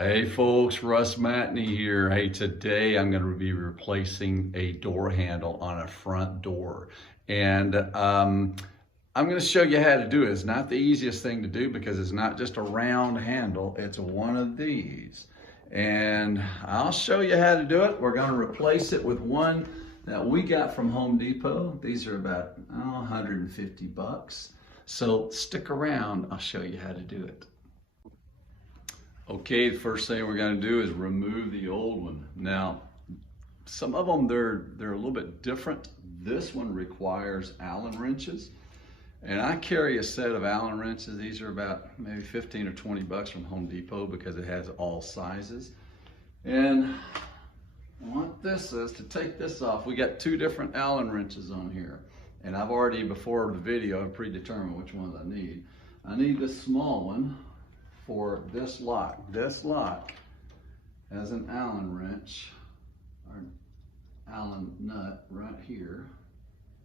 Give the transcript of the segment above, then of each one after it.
Hey folks, Russ Matney here. Hey, today I'm going to be replacing a door handle on a front door. And I'm going to show you how to do it. It's not the easiest thing to do because it's not just a round handle, it's one of these. And I'll show you how to do it. We're going to replace it with one that we got from Home Depot. These are about 150 bucks. So stick around, I'll show you how to do it. Okay, the first thing we're going to do is remove the old one. Now, some of them, they're a little bit different. This one requires Allen wrenches. And I carry a set of Allen wrenches. These are about maybe 15 or 20 bucks from Home Depot because it has all sizes. And what this is, to take this off, we got two different Allen wrenches on here. And I've already, before the video, I've predetermined which ones I need. I need this small one for this lock. This lock has an Allen wrench or an Allen nut right here.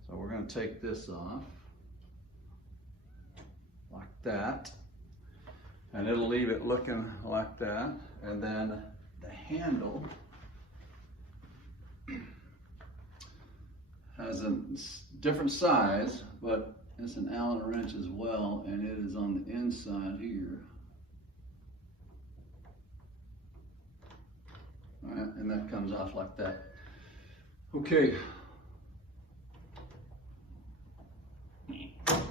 So we're going to take this off like that, and it'll leave it looking like that. And then the handle has a different size, but it's an Allen wrench as well, and it is on the inside here. All right, and that comes off like that. Okay. That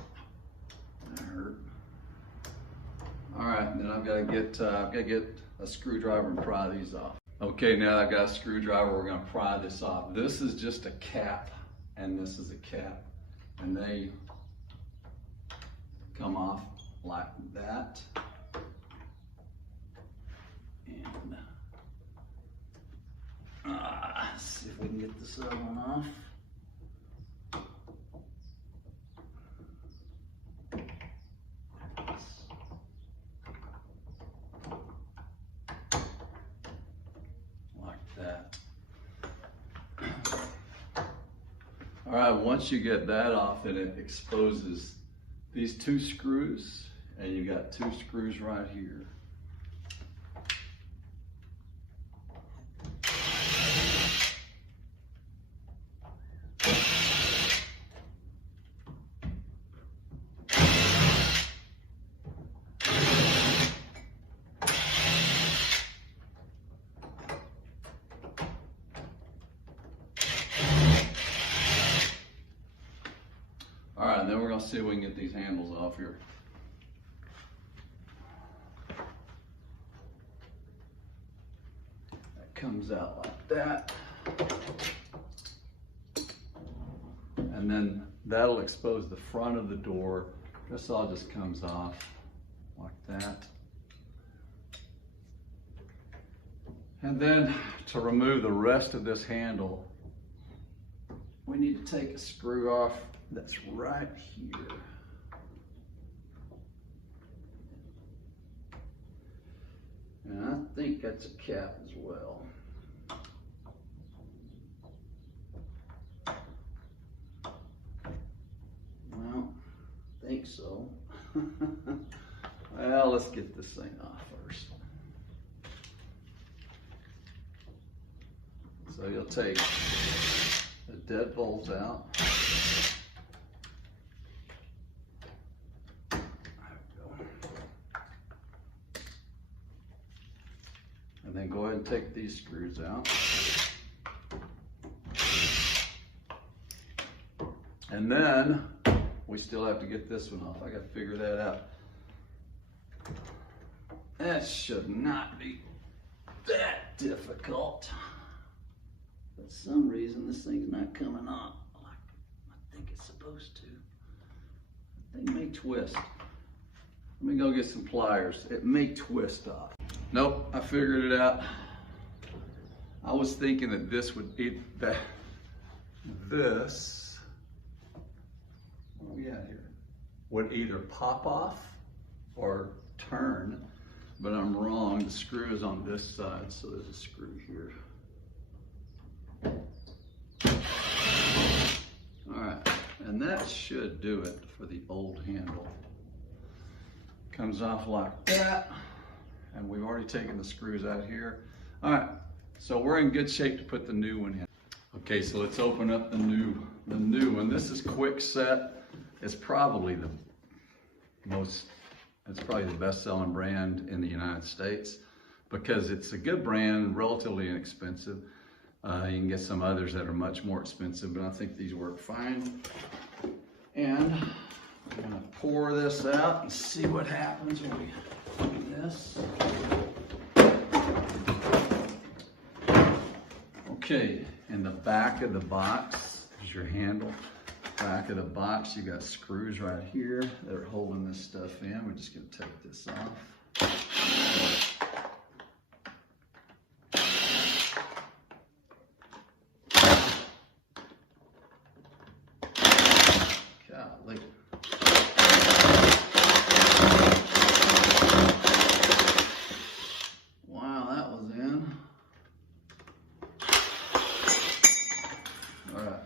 hurt. All right, then I've got to get a screwdriver and pry these off. Okay, now I've got a screwdriver. We're going to pry this off. This is just a cap, and this is a cap, and they come off like that. And let's see if we can get this other one off. Like that. All right, once you get that off, then it exposes these two screws, and you got two screws right here. All right, then we're gonna see if we can get these handles off here. That comes out like that. And then that'll expose the front of the door. This all just comes off like that. And then to remove the rest of this handle, we need to take a screw off that's right here. And I think that's a cap as well. Well, I think so. Well, let's get this thing off first. So you'll take the dead bolts out. And then go ahead and take these screws out. And then we still have to get this one off. I got to figure that out. That should not be that difficult. For some reason, this thing's not coming off like I think it's supposed to. The thing may twist. Let me go get some pliers. It may twist off. Nope, I figured it out. I was thinking that this would be this. What do we got here? Would either pop off or turn, but I'm wrong. The screw is on this side, so there's a screw here. All right, and that should do it for the old handle. Comes off like that. and we've already taken the screws out here. All right, so we're in good shape to put the new one in. Okay, so let's open up the new one. This is Kwikset. It's probably the best-selling brand in the United States because it's a good brand, relatively inexpensive. You can get some others that are much more expensive, but I think these work fine. And I'm gonna pour this out and see what happens when we do this. Okay, in the back of the box is your handle. Back of the box, you got screws right here that are holding this stuff in. We're just gonna take this off. Golly. Wow, that was in. All right.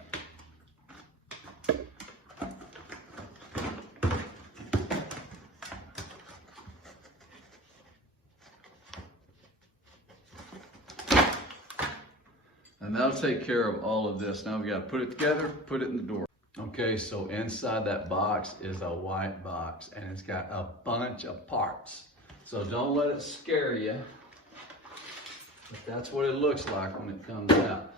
And that'll take care of all of this. Now we got to put it together, put it in the door. Okay, so inside that box is a white box and it's got a bunch of parts. So don't let it scare you. But that's what it looks like when it comes out.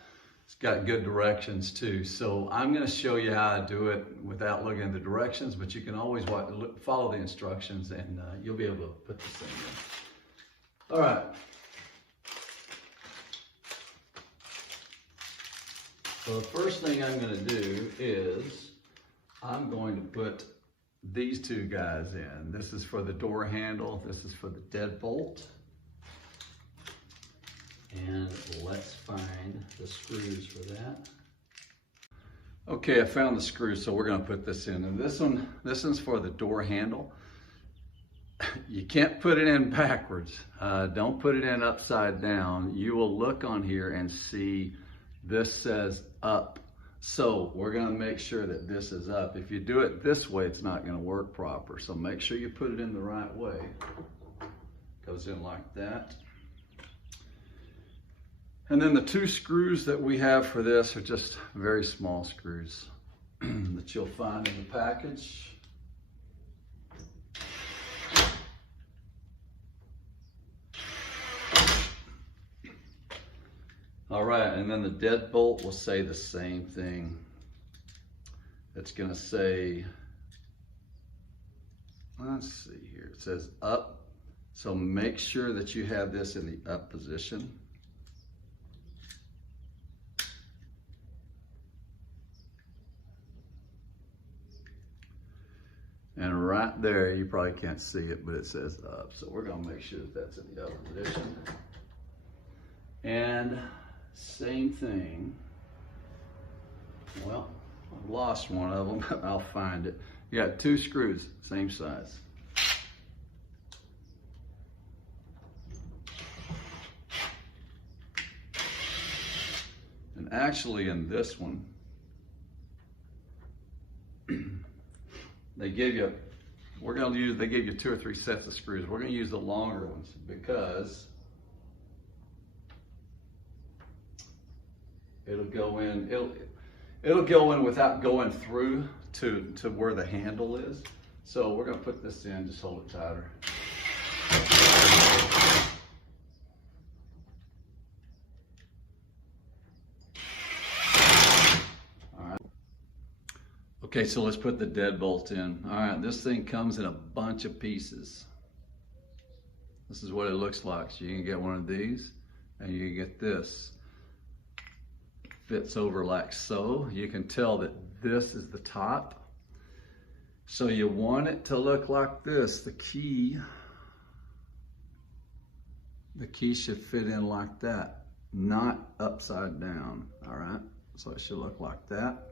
It's got good directions too. So I'm going to show you how to do it without looking at the directions, but you can always follow the instructions and you'll be able to put this thing in. All right. So the first thing I'm going to do is I'm going to put these two guys in. This is for the door handle. This is for the deadbolt. And let's find the screws for that. Okay, I found the screws, so we're going to put this in. And this one's for the door handle. You can't put it in backwards. Don't put it in upside down. You will look on here and see this says up. So we're going to make sure that this is up. If you do it this way, it's not going to work proper. So make sure you put it in the right way. Goes in like that. And then the two screws that we have for this are just very small screws that you'll find in the package. All right, and then the deadbolt will say the same thing. It's gonna say, let's see here, it says up. So make sure that you have this in the up position. And right there, you probably can't see it, but it says up. So we're gonna make sure that that's in the up position. And same thing. Well, I've lost one of them, but I'll find it. You got two screws, same size. And actually in this one, they gave you, they gave you 2 or 3 sets of screws. We're gonna use the longer ones because it'll go in without going through to where the handle is. So we're gonna put this in, just hold it tighter. All right. Okay, so let's put the deadbolt in. All right, this thing comes in a bunch of pieces. This is what it looks like. So you can get one of these and you can get this. Fits over like so. You can tell that this is the top. So you want it to look like this. The key should fit in like that, not upside down. All right, so it should look like that.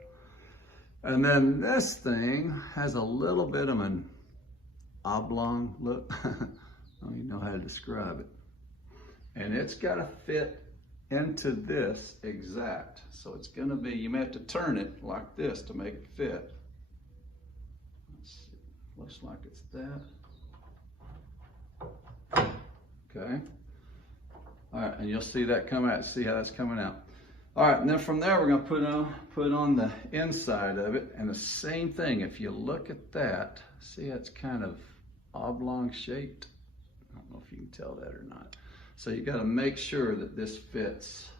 And then this thing has a little bit of an oblong look. I don't even know how to describe it. And it's got to fit into this exact. So it's going to be, you may have to turn it like this to make it fit. Let's see. Looks like it's that. okay? All right, and you'll see that come out, see how that's coming out. All right, and then from there, we're gonna put on the inside of it, and the same thing, if you look at that, see it's kind of oblong shaped? I don't know if you can tell that or not. So you gotta make sure that this fits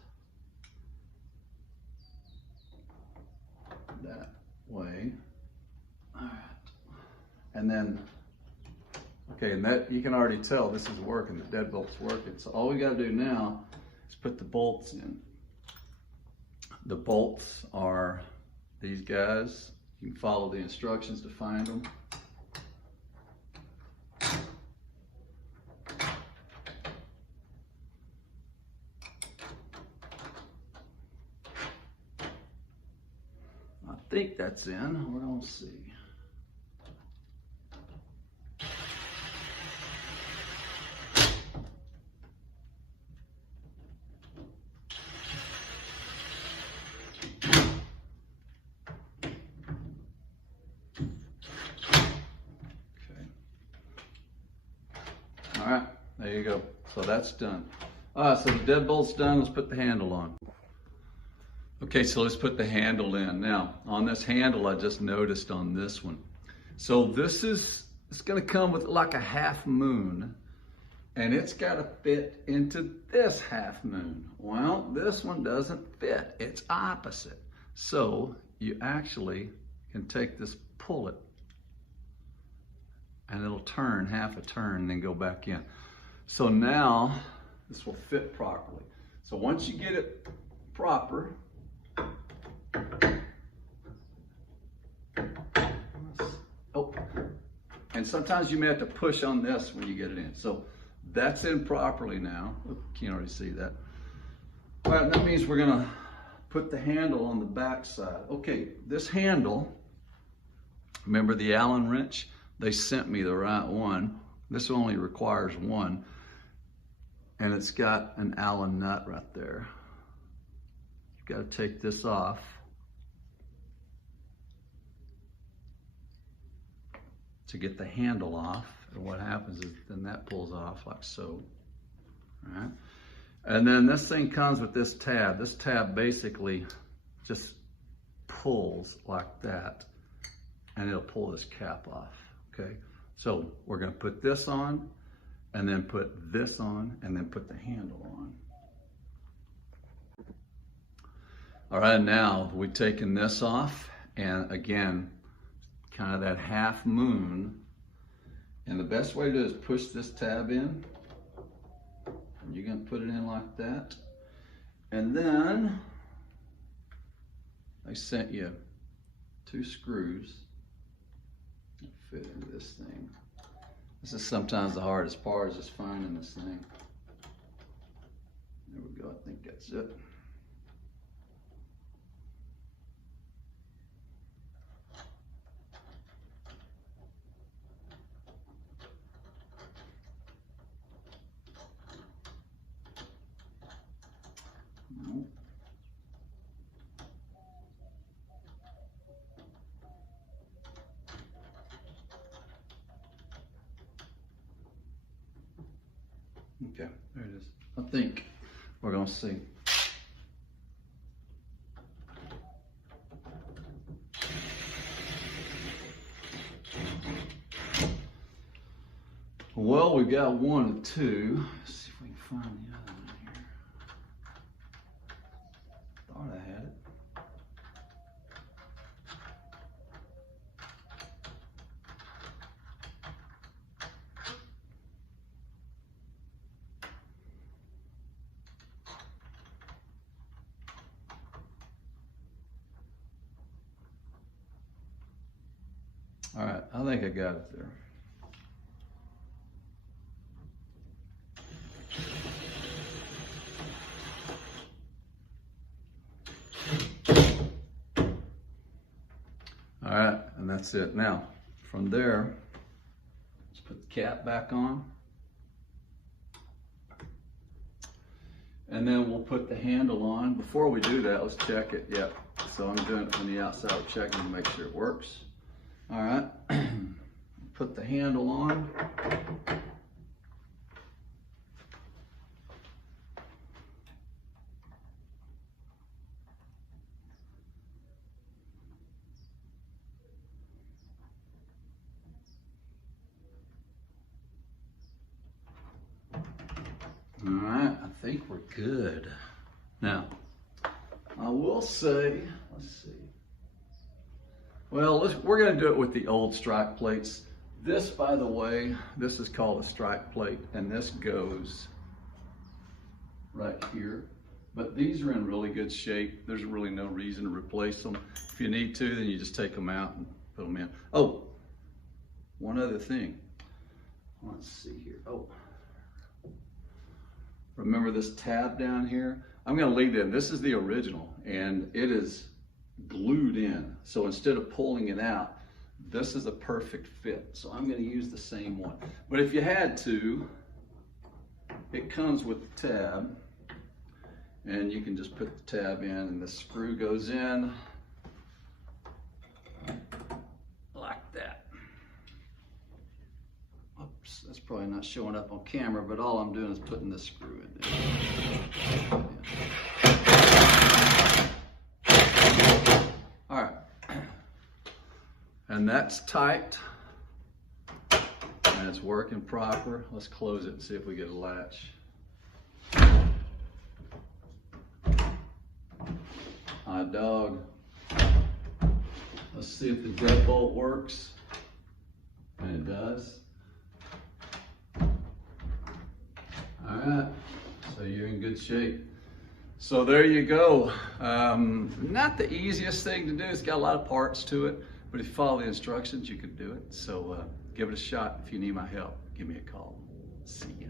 that way. All right, and then, okay, and that, you can already tell this is working, the deadbolt's working. So all we gotta do now is put the bolts in. The bolts are these guys. You can follow the instructions to find them. I think that's in. We're gonna see. All right, there you go. So that's done. All right, so the deadbolt's done. Let's put the handle on. Okay, so let's put the handle in. Now, on this handle, I just noticed on this one. So it's gonna come with like a half moon, and it's gotta fit into this half moon. Well, this one doesn't fit, it's opposite. So you actually can take this, pull it, and it'll turn half a turn and then go back in. So now this will fit properly. So once you get it proper, oh, and sometimes you may have to push on this when you get it in. So that's in properly now. Oop, can't already see that. All right, that means we're gonna put the handle on the back side. Okay, this handle, remember the Allen wrench? They sent me the right one. This only requires one. And it's got an Allen nut right there. You've got to take this off. To get the handle off. And what happens is then that pulls off like so. All right. And then this thing comes with this tab. This tab basically just pulls like that. And it'll pull this cap off. Okay, so we're gonna put this on, and then put this on, and then put the handle on. All right, now we've taken this off, and again, kind of that half moon. And the best way to do it is push this tab in. And you're gonna put it in like that. And then, I sent you 2 screws. Fit into this thing. This is sometimes the hardest part, is just finding this thing. There we go, I think that's it. Nope. Okay, there it is. I think we're gonna see. Well, we got 1 and 2. Let's see if we can find the other one here. Thought I had it. All right, I think I got it there. All right, and that's it. Now, from there, let's put the cap back on. And then we'll put the handle on. Before we do that, let's check it. Yep, so I'm doing it from the outside, checking to make sure it works. All right, put the handle on. All right, I think we're good. Now, I will say, let's see. Well, we're going to do it with the old strike plates. This, by the way, this is called a strike plate, and this goes right here. But these are in really good shape. There's really no reason to replace them. If you need to, then you just take them out and put them in. Oh, one other thing. Let's see here. Oh, remember this tab down here? I'm going to leave that in. This is the original, and it is glued in. So instead of pulling it out, this is a perfect fit. So I'm going to use the same one. But if you had to, it comes with the tab, and you can just put the tab in, and the screw goes in like that. Oops, that's probably not showing up on camera, but all I'm doing is putting the screw in there. Yeah. All right, and that's tight, and it's working proper. Let's close it and see if we get a latch. Hot dog. Let's see if the deadbolt works, and it does. All right, so you're in good shape. So there you go. Not the easiest thing to do. It's got a lot of parts to it, but if you follow the instructions, you can do it. So give it a shot. If you need my help, give me a call. See ya.